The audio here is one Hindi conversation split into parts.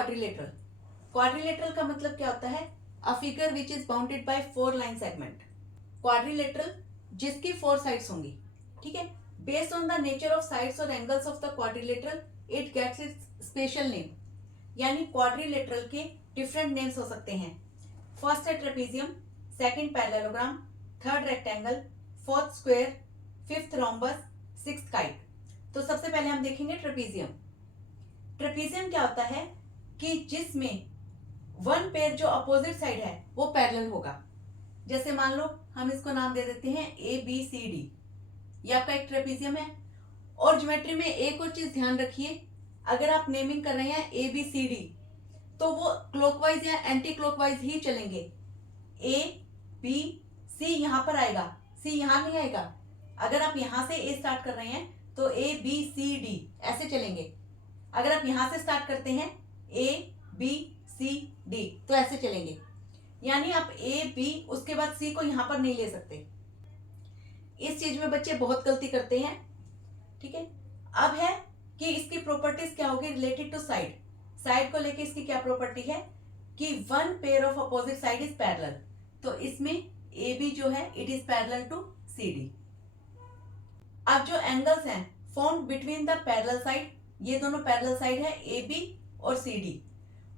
क्वाड्रिलेटरल। क्वाड्रिलेटरल का मतलब क्या होता है? A figure which is bounded by 4 line segment. Quadrilateral जिसकी 4 साइड्स होंगी, ठीक है। Based on the nature of sides और angles of the quadrilateral it gets its special name. यानी क्वाड्रिलेटरल के डिफरेंट नेम्स हो सकते हैं। फर्स्ट है trapezium, second parallelogram, third rectangle, fourth square, fifth rhombus, sixth kite. तो सबसे पहले हम देखेंगे ट्रेपीजियम। ट्रेपीजियम क्या होता है कि जिसमें वन पेयर जो अपोजिट साइड है वो पैरेलल होगा। जैसे मान लो हम इसको नाम दे देते हैं ABCD, ये आपका एक ट्रेपीजियम है। और ज्योमेट्री में एक और चीज ध्यान रखिए, अगर आप नेमिंग कर रहे हैं ABCD तो वो क्लॉकवाइज या एंटी क्लॉकवाइज ही चलेंगे। ABC यहां पर आएगा, C यहां नहीं आएगा। अगर आप यहां से A स्टार्ट कर रहे हैं तो ABCD ऐसे चलेंगे। अगर आप यहां से स्टार्ट करते हैं ABCD तो ऐसे चलेंगे। यानी आप AB उसके बाद C को यहां पर नहीं ले सकते। इस चीज में बच्चे बहुत गलती करते हैं, ठीक है। अब है कि इसकी प्रॉपर्टीज क्या होगी रिलेटेड टू साइड। साइड को लेके इसकी क्या प्रॉपर्टी है कि one pair of opposite side is parallel. तो इसमें AB जो है it is parallel to CD। अब जो एंगल्स हैं formed between the parallel side, ये दोनों पैरेलल साइड है AB और CD।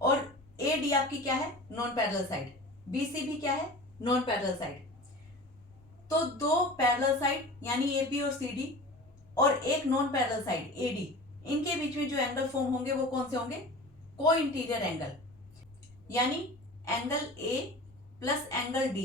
और AD आपकी क्या है? Non parallel side. BC भी क्या है? Non parallel side. तो दो पैरेलल साइड यानी AB और CD और एक नॉन पैरेलल साइड AD, इनके बीच में जो एंगल फॉर्म होंगे वो कौन से होंगे? को इंटीरियर एंगल। यानी angle A plus angle D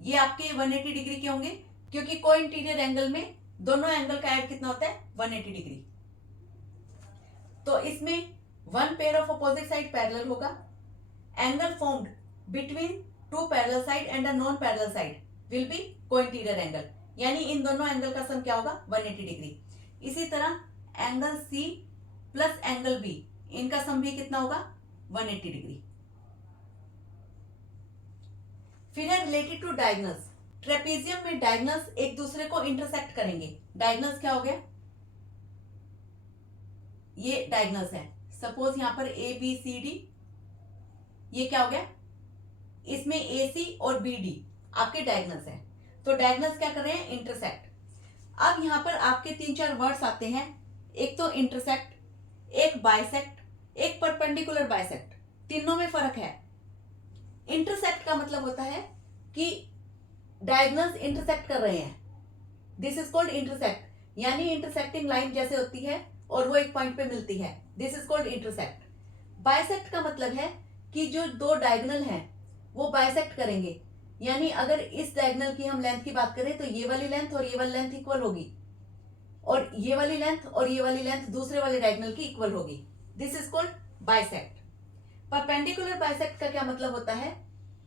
ये आपके 180 डिग्री के होंगे, क्योंकि को इंटीरियर एंगल में दोनों एंगल का ऐड कितना होता है? 180 डिग्री। तो इसमें one pair of opposite side parallel होगा। Angle formed between two parallel side and a non parallel side will be co interior angle. यानी इन दोनों एंगल का सम क्या होगा? 180 डिग्री। इसी तरह angle C plus angle B इनका सम भी कितना होगा? 180 डिग्री। फिर है रिलेटेड टू डायगोनल्स। ट्रेपीजियम में डायगोनल्स एक दूसरे को इंटरसेक्ट करेंगे। डायगोनल्स क्या हो गया? ये डायगोनल्स है। सपोज यहां पर ABCD, ये क्या हो गया? इसमें AC और BD आपके डायगोनल्स हैं। तो डायगोनल्स क्या कर रहे हैं? इंटरसेक्ट। अब यहां पर आपके 3-4 वर्ड्स आते हैं, एक तो इंटरसेक्ट, एक बाइसेक्ट, एक परपेंडिकुलर बाइसेक्ट। तीनों में फर्क है। इंटरसेक्ट का मतलब होता है कि डायगोनल्स इंटरसेक्ट कर रहे हैं, दिस इज कॉल्ड इंटरसेक्ट। यानी इंटरसेक्टिंग लाइन जैसे होती है और वो एक पॉइंट पे मिलती है, this is called intersect. Bisect का मतलब है कि जो दो डायगोनल हैं वो बाइसेक्ट करेंगे। यानी अगर इस डायगोनल की हम लेंथ की बात करें तो ये वाली लेंथ और ये वाली लेंथ इक्वल होगी, और ये वाली लेंथ और ये वाली लेंथ दूसरे वाले डायगोनल की इक्वल होगी, this is called bisect. Perpendicular bisect का क्या मतलब होता है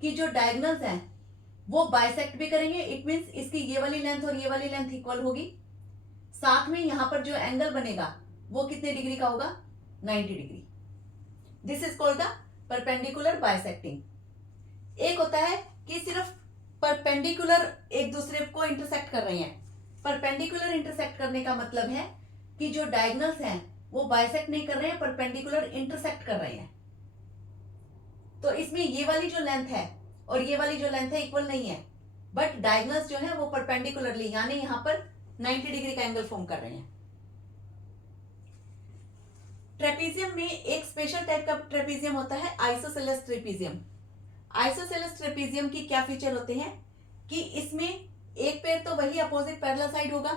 कि जो डायगोनल्स हैं वो बाइसेक्ट भी करेंगे। इट मींस इसकी ये वाली लेंथ और ये वाली लेंथ इक्वल होगी, साथ में यहां पर जो एंगल बनेगा वो कितने डिग्री का होगा? 90 degree. This is called the perpendicular bisecting. एक होता है कि सिर्फ परपेंडिकुलर एक दूसरे को इंटरसेक्ट कर रहे हैं। परपेंडिकुलर इंटरसेक्ट करने का मतलब है कि जो डायगोनल्स हैं वो बाइसेक्ट नहीं कर रहे हैं, परपेंडिकुलर इंटरसेक्ट कर रहे हैं। तो इसमें ये वाली जो लेंथ है और ये वाली जो लेंथ है इक्वल नहीं है, बट डायगोनल्स जो है वो परपेंडिकुलरली यानी यहां पर 90 डिग्री का एंगल फॉर्म कर रहे हैं। ट्रेपीजियम में एक स्पेशल टाइप का ट्रेपीजियम होता है आइसोसेलेस ट्रेपीजियम। आइसोसेलेस ट्रेपीजियम की क्या फीचर होते हैं कि इसमें एक पेयर तो वही अपोजिट पैरेलल साइड होगा,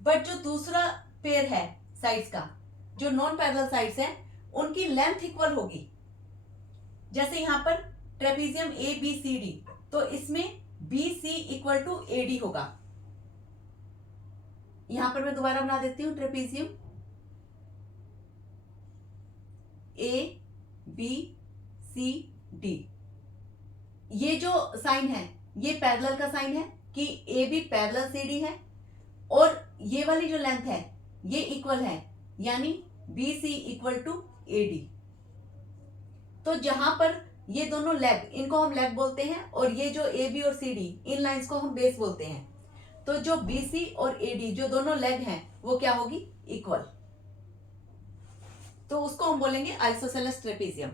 बट जो दूसरा पेयर है साइड्स का, जो नॉन पैरेलल साइड्स हैं, उनकी लेंथ इक्वल होगी। जैसे यहां पर ट्रेपीजियम ABCD, तो इसमें BC इक्वल टू AD होगा। यहां पर मैं दोबारा बना देती हूं ट्रेपीजियम ABCD। ये जो साइन है ये पैरेलल का साइन है कि AB पैरेलल CD है, और ये वाली जो लेंथ है ये इक्वल है, यानी BC इक्वल टू AD। तो जहां पर ये दोनों लेग, इनको हम लेग बोलते हैं, और ये जो AB और CD इन लाइंस को हम बेस बोलते हैं। तो जो BC और AD जो दोनों लेग हैं वो क्या होगी? इक्वल। तो उसको हम बोलेंगे आइसोसेलेस ट्रेपीजियम।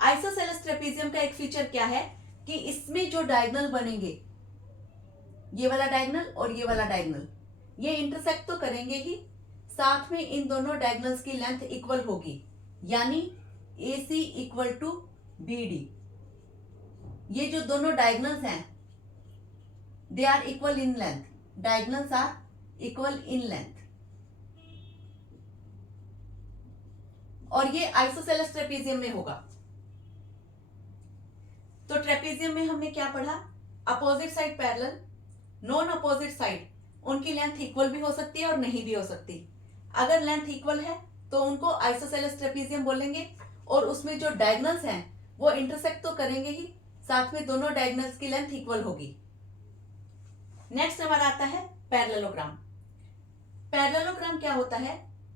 आइसोसेलेस ट्रेपीजियम का एक फीचर क्या है कि इसमें जो डायगोनल बनेंगे, ये वाला डायगोनल और ये वाला डायगोनल, ये इंटरसेक्ट तो करेंगे ही, साथ में इन दोनों डायगोनल्स की लेंथ इक्वल होगी, यानी AC इक्वल टू BD। ये जो दोनों डायगोनल्स हैं they are equal in length, diagonals are equal in length. और ये आइसोसेलेस ट्रेपीजियम में होगा। तो ट्रेपीजियम में हमने क्या पढ़ा? Opposite side parallel, non opposite side उनकी लेंथ इक्वल भी हो सकती है और नहीं भी हो सकती। अगर लेंथ इक्वल है तो उनको आइसोसेलेस ट्रेपीजियम बोलेंगे, और उसमें जो डायगोनल्स हैं वो इंटरसेक्ट तो करेंगे ही, साथ में दोनों डायगोनल्स की लेंथ इक्वल होगी। नेक्स्ट हमारा आता है पैरेललोग्राम। पैरेललोग्राम क्या होता है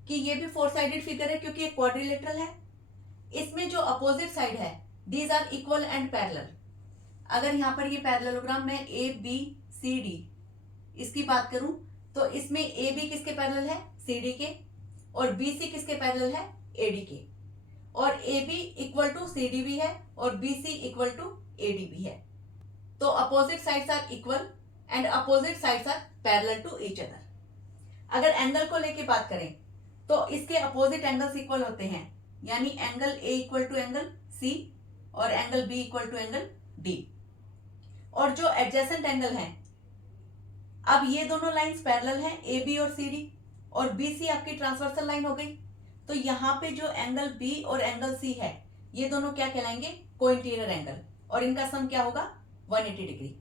कि ये भी फोर साइडेड फिगर है क्योंकि एक क्वाड्रिलेटरल है। इसमें जो अपोजिट साइड है these are equal and parallel. अगर यहाँ पर ये पैरेललोग्राम में ABCD इसकी बात करूं तो इसमें AB किसके पैरेलल है? CD के, और BC किसके पैरेलल है? AD के, और AB इक्वल टू CD भी है और BC इक्वल टू AD भी है। तो opposite sides are equal and opposite sides are parallel to each other. अगर एंगल को लेके बात करें तो इसके अपोजिट एंगल्स इक्वल होते हैं, यानी angle A equal to angle C और angle B equal to angle D। और जो एडजेसेंट एंगल है, अब ये दोनों लाइंस पैरेलल हैं AB और CD, और BC आपकी ट्रांसवर्सल लाइन हो गई। तो यहाँ पे जो एंगल B और एंगल C है ये दोनों क्या कहलाएंगे? कोइंटीरियर एंगल, और इनका सम क्या होगा? 180 डिग्री।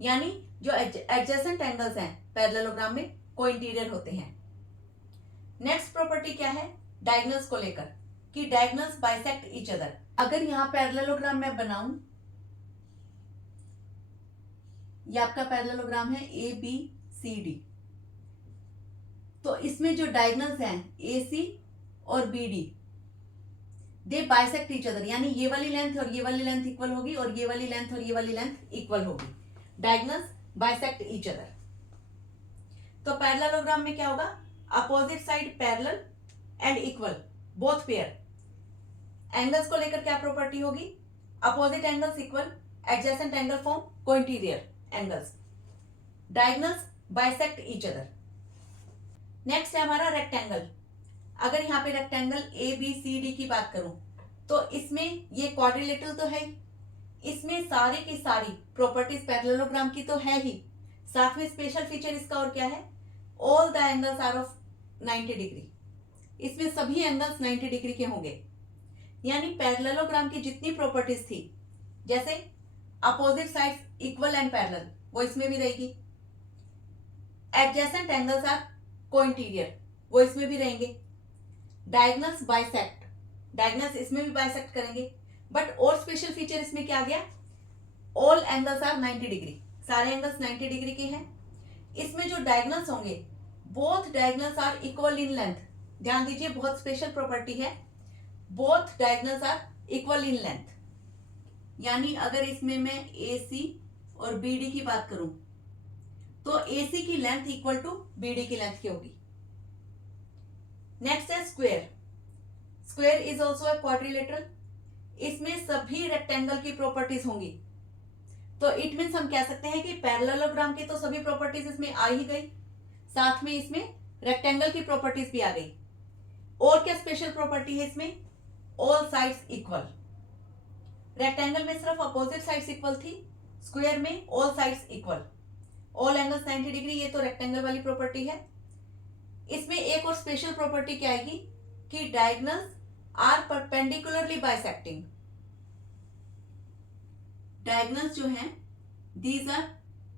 यानी जो एडजेसेंट एंगल्स हैं पैरेललोग्राम में कोइंटीरियर होते हैं। नेक्स्ट प्रॉपर्टी क्या है डायगोनल्स को लेकर, कि डायगोनल्स बाइसेक्ट ईच अदर। अगर यहाँ पैरेललोग्राम मैं बनाऊं, ये आपका पैरेललोग्राम है ABCD, तो इसमें जो डायगोनल्स हैं AC और BD दे बाइसेक्ट ईच अदर, यानी ये वाली लेंथ और ये वाली लेंथ इक्वल होगी और ये वाली लेंथ और ये वाली लेंथ इक्वल होगी। Diagonals bisect each other. तो पैरेललोग्राम में क्या होगा? Opposite side parallel and equal, both pair. Angles को लेकर क्या प्रॉपर्टी होगी? Opposite angles equal, adjacent angle form cointerior angles. Diagonals bisect each other. Next है हमारा रेक्टेंगल। अगर यहाँ पे रेक्टेंगल ABCD की बात करूं तो इसमें ये क्वाड्रिलेटरल तो है ही, इसमें सारी की सारी प्रॉपर्टीज पैरेललोग्राम की तो है ही, साथ में स्पेशल फीचर इसका और क्या है? All the angles are of 90 degree. इसमें सभी एंगल्स 90 डिग्री के होंगे। यानी पैरेललोग्राम की जितनी प्रॉपर्टीज थी, जैसे opposite sides equal and parallel, वो इसमें भी रहेगी। एडजेसेंट एंगल्स आर कोइंटीरियर, वो इसमें भी रहेंगे। डायगोनल्स बाइसेक्ट, डायगोनल्स इसमें भी बाइसेक्ट करेंगे। बट और स्पेशल फीचर इसमें क्या आ गया? ऑल एंगल्स आर 90 डिग्री, सारे एंगल्स 90 डिग्री के हैं। इसमें जो डायगोनल्स होंगे both diagonals are equal in length. ध्यान दीजिए, बहुत स्पेशल प्रॉपर्टी है, both diagonals are equal in length. यानी अगर इसमें मैं AC और BD की बात करूं तो AC की लेंथ इक्वल टू BD की लेंथ की होगी। नेक्स्ट है square. Square is also a quadrilateral. इसमें सभी रेक्टेंगल की प्रॉपर्टीज होंगी। तो इट मीन्स हम कह सकते हैं कि पैरेललोग्राम की तो सभी प्रॉपर्टीज इसमें आ ही गई, साथ में इसमें रेक्टेंगल की प्रॉपर्टीज भी आ गई। और क्या स्पेशल प्रॉपर्टी है इसमें? All sides equal. रेक्टेंगल में सिर्फ अपोजिट साइड्स इक्वल थी, स्क्वायर में all sides equal, all angles 90 degree. ये तो रेक्टेंगल वाली प्रॉपर्टी है। इसमें एक और स्पेशल प्रॉपर्टी क्या आएगी कि diagonals are perpendicularly bisecting. Diagonals जो हैं these are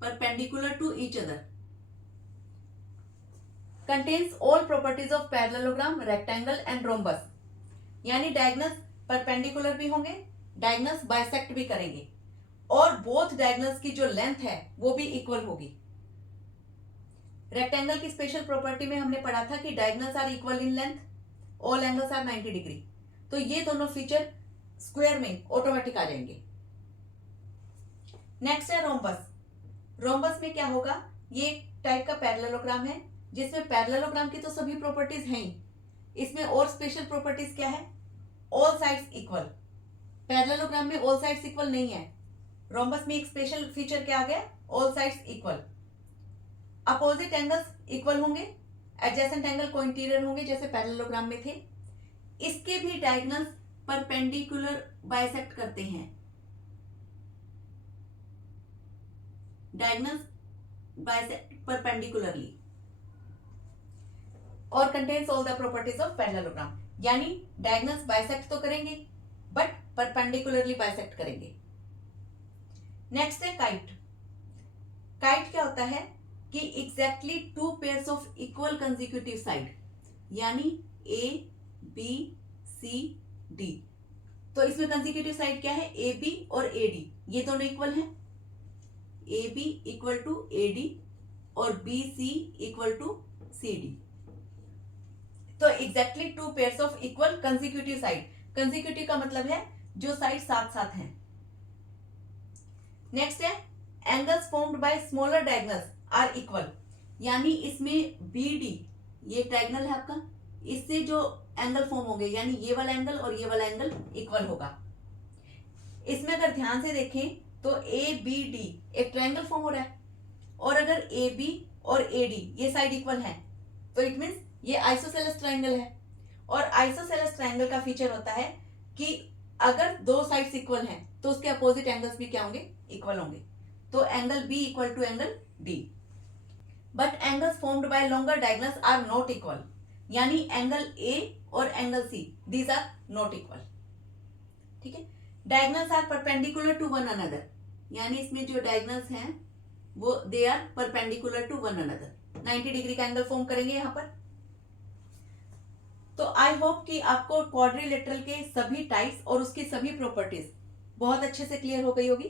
perpendicular to each other. Contains all properties of parallelogram, rectangle and rhombus. यानी डायगोनल्स परपेंडिकुलर भी होंगे, डायगोनल्स बाइसेक्ट भी करेंगे, और बोथ डायगोनल्स की जो लेंथ है वो भी इक्वल होगी। रेक्टेंगल की स्पेशल प्रॉपर्टी में हमने पढ़ा था कि diagonals are equal in length, all angles are 90 degree. तो ये दोनों फीचर स्क्वायर में ऑटोमेटिक आ जाएंगे। नेक्स्ट है रोम्बस। रोम्बस में क्या होगा? ये एक टाइप का पैरेललोग्राम है जिसमें पैरेललोग्राम की तो सभी प्रॉपर्टीज हैं ही, इसमें और स्पेशल प्रॉपर्टीज क्या है? All sides equal. पैरेललोग्राम में ऑल साइड्स इक्वल नहीं है, रोम्बस में एक स्पेशल फीचर क्या आ गया? All sides equal. Opposite angles equal होंगे, एडजेसेंट एंगल कोइंटीरियर होंगे जैसे पैरेललोग्राम में थे। इसके भी डायगोनल्स परपेंडिकुलर बाइसेक्ट करते हैं, डायगोनल्स बाइसेक्ट परपेंडिकुलरली और contains all the properties of parallelogram. यानी डायगोनल्स बाइसेक्ट तो करेंगे बट परपेंडिकुलरली बाइसेक्ट करेंगे। नेक्स्ट है काइट। काइट क्या होता है कि exactly two pairs of equal consecutive side, यानी ए बी सी डी। तो इसमें कंसेक्यूटिव साइड क्या है? ए बी और ए डी, ये दोनों इक्वल हैं। A B equal to A D और B C equal to C D. तो exactly two pairs of equal consecutive side. Consecutive का मतलब है जो साइड साथ साथ हैं। नेक्स्ट है angles formed by smaller diagonals are equal, यानी इसमें बी डी, ये डायगोनल है आपका, इससे जो एंगल फॉर्म होंगे यानी ये वाला एंगल और ये वाला एंगल इक्वल होगा। इसमें अगर ध्यान से देखें तो ए बी डी एक ट्रायंगल फॉर्म हो रहा है, और अगर ए बी और ए डी ये साइड इक्वल है तो इट मीन्स ये आइसोसेलेस ट्रायंगल है। और आइसोसेलेस ट्रायंगल का फीचर होता है कि अगर दो साइड्स इक्वल हैं तो उसके अपोजिट एंगल्स भी क्या होंगे? इक्वल होंगे। तो angle B equal to angle D. But angles formed by longer diagonals are not equal, यानी एंगल ए और angle C these are not equal. ठीक है, diagonals are perpendicular to one another, यानी इसमें जो डायगोनल्स हैं वो they are perpendicular to one another, 90 degree का एंगल फॉर्म करेंगे यहां पर। तो आई होप कि आपको क्वाड्रिलेटरल के सभी टाइप्स और उसकी सभी प्रॉपर्टीज बहुत अच्छे से क्लियर हो गई होगी।